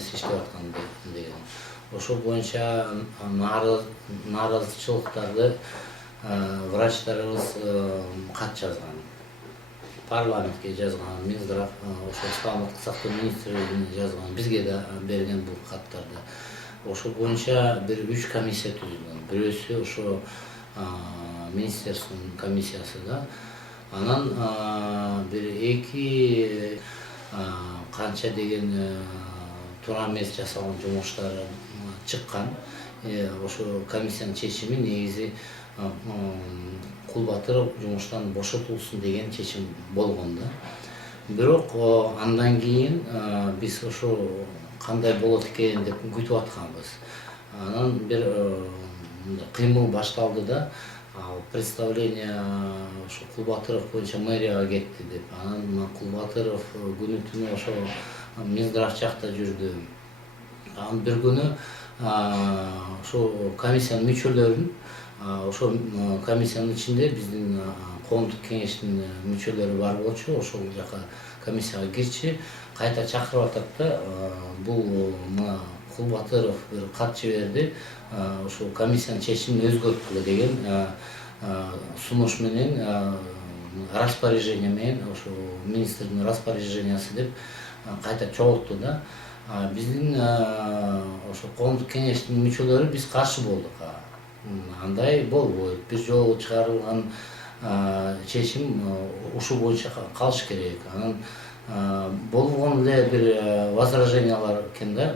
эмес иштеп аткан деген. Ошол боюнча нааразычылыктарды врачтарыбыз кат жазган, парламентке жазган, Минздрав, ошол саламаттык сактоо министрлигине жазган, бизге да берген бул каттарды. Ошол боюнча бир 3 комиссия түзүлгөн. Бирөөсү ошо министерствонун комиссиясы да. Анан бир 2 канча деген туура эмес жасалган жумуштар чыккан. Ошо комиссиянын чечими негизи Кулбатыров жумуштан бошотулсун деген чечим болгон да. Бирок андан кийин биз ошо кандай болот экен деп күтүп атканбыз. Анан бир кыймыл башталды да. Представление ошо Кулбатыров боюнча мэрияга кетти деп. Анан Кулбатыров күнү түнү ошо Минздрав жакта жүрдү. Анан бир күнү ошо комиссиянын мүчөлөрүн, ошо комиссиянын ичинде биздин коомдук кеңештин мүчөлөрү бар болчу. Ошол жака комиссияга кирчи кайта чакырып атат да. Бул Кулбатыров бир кат жиберди. Ошо комиссиянын чечимин өзгөрткүлө деген сунуш менен, распоряжение менен, ошо министрдин распоряжениясы деп кайта чогултту да. Биздин ошо коомдук кеңештин мүчөлөрү биз каршы болдук. Андай болбойт. Бир жолу чыгарылган чечим ушул боюнча калыш керек. Анан болгон эле бир возражениялар экен да.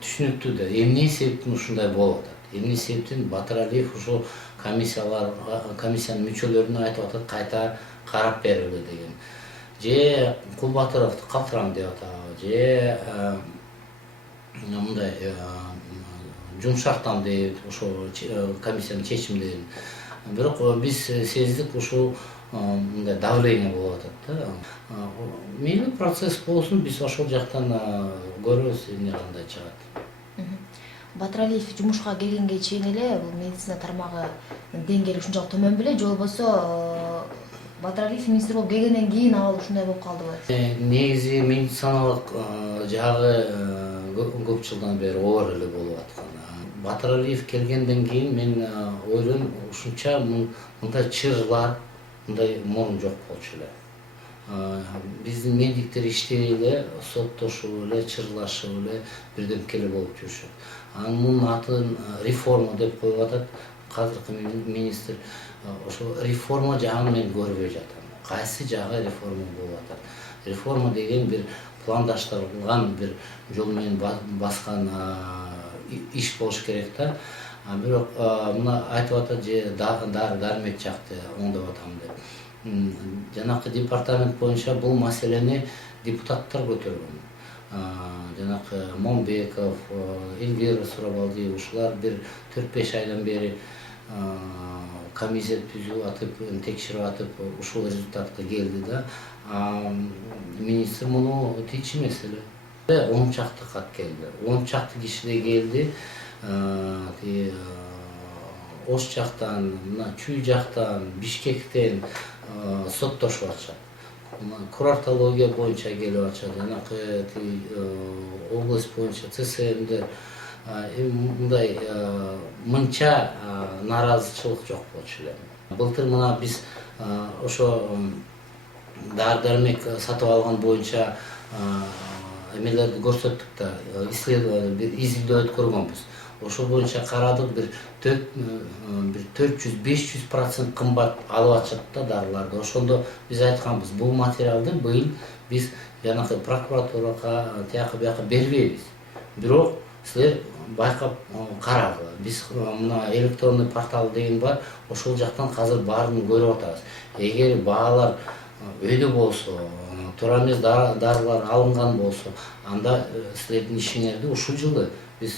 Түшүнүктүү да. Эмне себептен ушундай болуп атат? Эмне себептен Батыралиев ушул комиссиянын мүчөлөрүнө айтып атат кайта карап бергиле деген. Же Кулбатыровду калтырам деп атабы, же мындай жумшартам деп ошо комиссиянын чечимдерин. Бирок биз сездик ушул мындай давление болуп атат да. Мейли процесс болсун, биз ошол жактан көрөбүз эмне кандай чыгат. Батыралиев жумушка келгенге чейин эле бул медицина тармагы деңгээли ушунчалык төмөн беле, же болбосо Батыралиев министр болуп келгенден кийин абал ушундай болуп калдыбы? Негизи медициналык жагы көп жылдан бери оор эле болуп аткан. Батыралиев келгенден кийин мен ойлойм, ушунча мындай чырлар, мындай мурун жок болчу эле. Биздин медиктер иштей эле, соттошуп эле, чырлашып эле бирдемке эле болуп жүрүшөт. Анын мунун атын реформа деп коюп атат азыркы министр. Ошо реформа жагын мен көрбөй жатам. Кайсы жагы реформа болуп атат? Реформа деген бир пландаштырылган, бир жол менен баскан иш болуш керек да. Бирок мына айтып атат, же дары-дармек жакты оңдоп атам деп. Жанакы департамент боюнча бул маселени депутаттар көтөргөн. Жанакы Момбеков, Эльвира Сурабалдиева, ушулар бир 4-5 айдан бери комиссия түзүп атып, текшерип атып, ушул результатка келди да. Министр муну тич эмес эле. 10 чакты кат келди. 10 чакты киши келди. Ош жактан, Чүй жактан, Бишкектен соттошуп атышат. Курортология боюнча келип атышат. Жанакы область боюнча ЦСМдер. Мындай мынча нааразычылык жок болчу эле. Былтыр мына биз ошо дары-дармек сатып алган боюнча эмелерди көрсөттүк да, бир изилдөө өткөргөнбүз. Ошол боюнча карадык, бир 400-500% кымбат алып атышат да дарыларды. Ошондо биз айтканбыз, бул материалды быйыл биз жанакы прокуратурага, тияка бияка бербейбиз. Бирок силер байкап карагыла. Биз мына электронный портал деген бар, ошол жактан азыр баарын көрүп атабыз. Эгер баалар өйдө болсо, туура эмес дарылар алынган болсо, анда силердин ишиңерди ушул жылы биз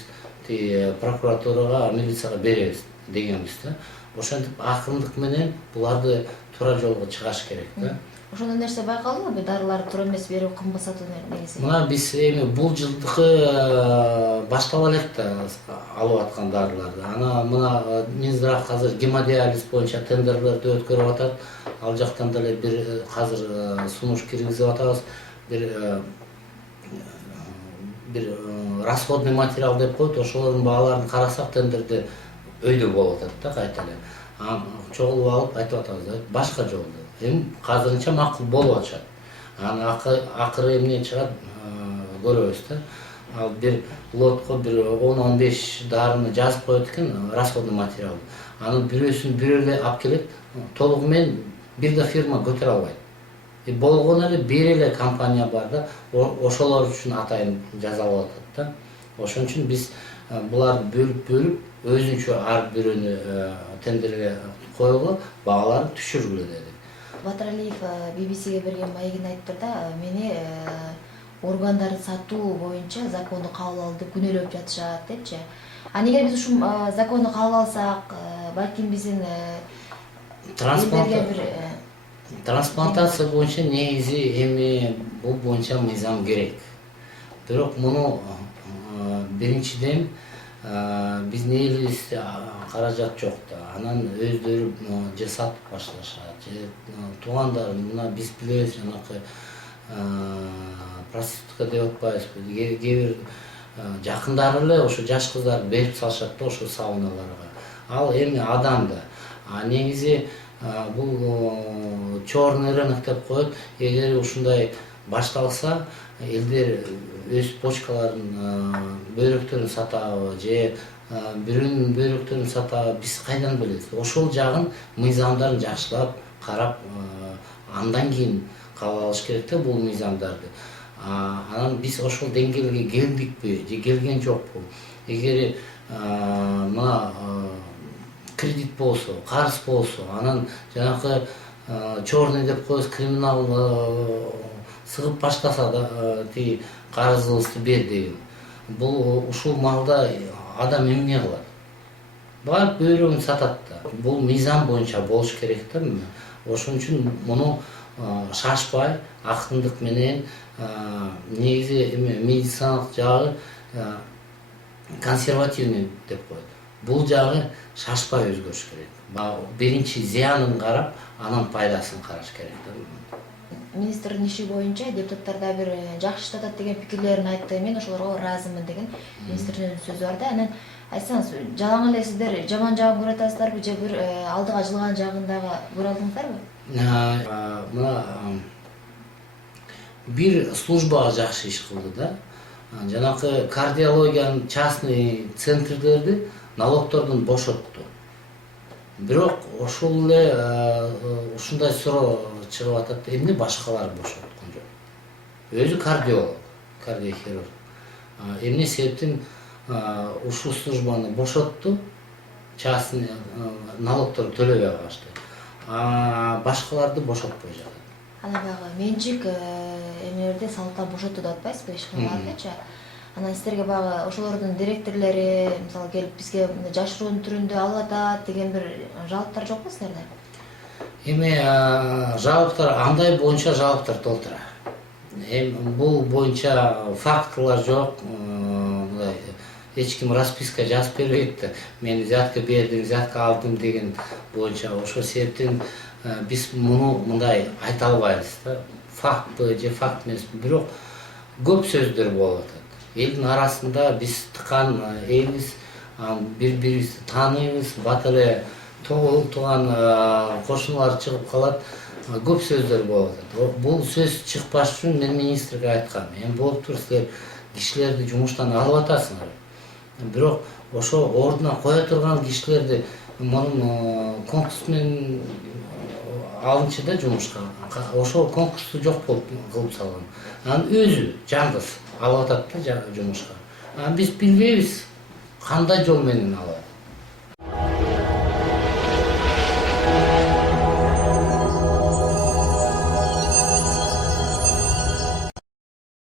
прокуратурага, милицияга беребиз дегенбиз да. Ошентип акырындык менен буларды туура жолго чыгаш керек да. Ошондо нерсе байкалдыбы? Бир дарылар туура эмес берип кымбат сатуу негизи. Мына биз эми бул жылдыкы баштала элек да алып аткан дарыларды. Ана мына Минздрав азыр гемодиализ боюнча тендерлерди өткөрүп атат. Ал жактан деле бир азыр сунуш киргизип атабыз. Бир бир расходный материал деп коет, ошолордун бааларын карасак тендерде өйдө болуп атат да кайта эле. Чогулуп алып айтып атабыз, башка жолду. Эми азырынча макул болуп атышат. Анан акыры эмне чыгат көрөбүз да. Ал бир лотко бир 10-15 дарыны жазып коет экен, расходный материал. Анын бирөөсүн бир эле алып келет, толугу менен бир да фирма көтөрө албайт. Болгон эле бир эле компания бар да, ошолор үчүн атайын жазалап атат да. Ошон үчүн биз буларды бөлүп өзүнчө ар бирөөнү тендерге коюлуп, бааларын түшүргүлө дедик. Батыралиев BBC'ге берген маегинде айтыптыр да, мени органдарды сатуу боюнча законду кабыл алды деп күнөөлөп жатышат депчи. Эгер биз ушул законду кабыл алсак, балким биздин трансплантация боюнча негизи эми бул боюнча мыйзам керек. Бирок муну биринчиден биздин элибизде каражат жок да. Анан өздөрү жасатып башташат. Туугандар, мына биз билебиз, жанакы проститутка деп атпайбызбы. Кээ бир жакындары эле ошо жаш кыздар берип салышат да ошо сауналарга. Ал эми адам да. Негизи бул черный рынок деп коет. Эгер ушундай башталса, элдер өз почкаларын, бөйрөктөрүн сатабы же бирөөнүн бөйрөктөрүн сатабы, биз кайдан билебиз? Ошол жагын мыйзамдарын жакшылап карап, андан кийин кабыл алыш керек да бул мыйзамдарды. Анан биз ошол деңгээлге келдикпи же келген жокпу? Эгер мына кредит болсо, карыз болсо, анан жанакы черный деп коебуз, криминал сыгып баштаса да, тиги карызыбызды бер деген. Бул ушул маалда адам эмне кылат? Барып бөйрөгүн сатат да. Бул мыйзам боюнча болуш керек да. Ошон үчүн муну шашпай, акындык менен, негизи медициналык жагы консервативный деп коет. Бул жагы шашпай өзгөрүш керек. Биринчи зыянын карап, анан пайдасын караш керек да. Министрдин иши боюнча депутаттар да бир жакшы иштеп деген пикирлерин айтты. Мен ошолорго ыраазымын деген министрдин сөзү бар да. Анан айтсаңыз, жалаң эле сиздер жаман жагын көрө атасыздарбы же бир алдыга жылган жагын дагы көрө алдыңыздарбы? Мына бир службага жакшы иш кылды да. Жанакы кардиологиянын частный центрлерди налогтордон бошотту. Бирок ошол эле ушундай суроо чыгып атат, эмне башкалар бошоткон жок? Өзү кардиолог, кардиохирург. Эмне себептен ушул службаны бошотту, частный налогтор төлөбөй калышты. Башкаларды бошотпой жатат. Анан баягы менчик эмелерди салыктан бошотту деп атпайсызбы, ишканалардычы? Анан сиздерге баягы ошолордун директорлори мисалы келип бизге жашыруун түрүндө алып атат деген бир жалоптар жокпу силерде? Эми жалоптар андай боюнча жалоптар толтура. Бул боюнча фактылар жок. Мындай эч ким расписка жазып бербейт да. Мен взятка бердим, взятка алдым деген боюнча. Ошол себептен биз муну мындай айта албайбыз да. Фактпы же факт эмеспи, бирок көп сөздөр болуп атат. Элдин арасында биз тыкан элбиз, бири-бирибизди тааныйбыз, бат эле тууган кошуналар чыгып калат, көп сөздөр болуп атат. Бул сөз чыкпаш үчүн мен министрге айткам. Эми болуптур, силер кишилерди жумуштан алып атасыңар. Бирок ошо ордуна кое турган кишилерди мунун конкурс менен алынчы да жумушка. Ошол конкурсту жок болуп кылып салган. Анан өзү жалгыз алып атат да жумушка. Биз билбейбиз кандай жол менен алат.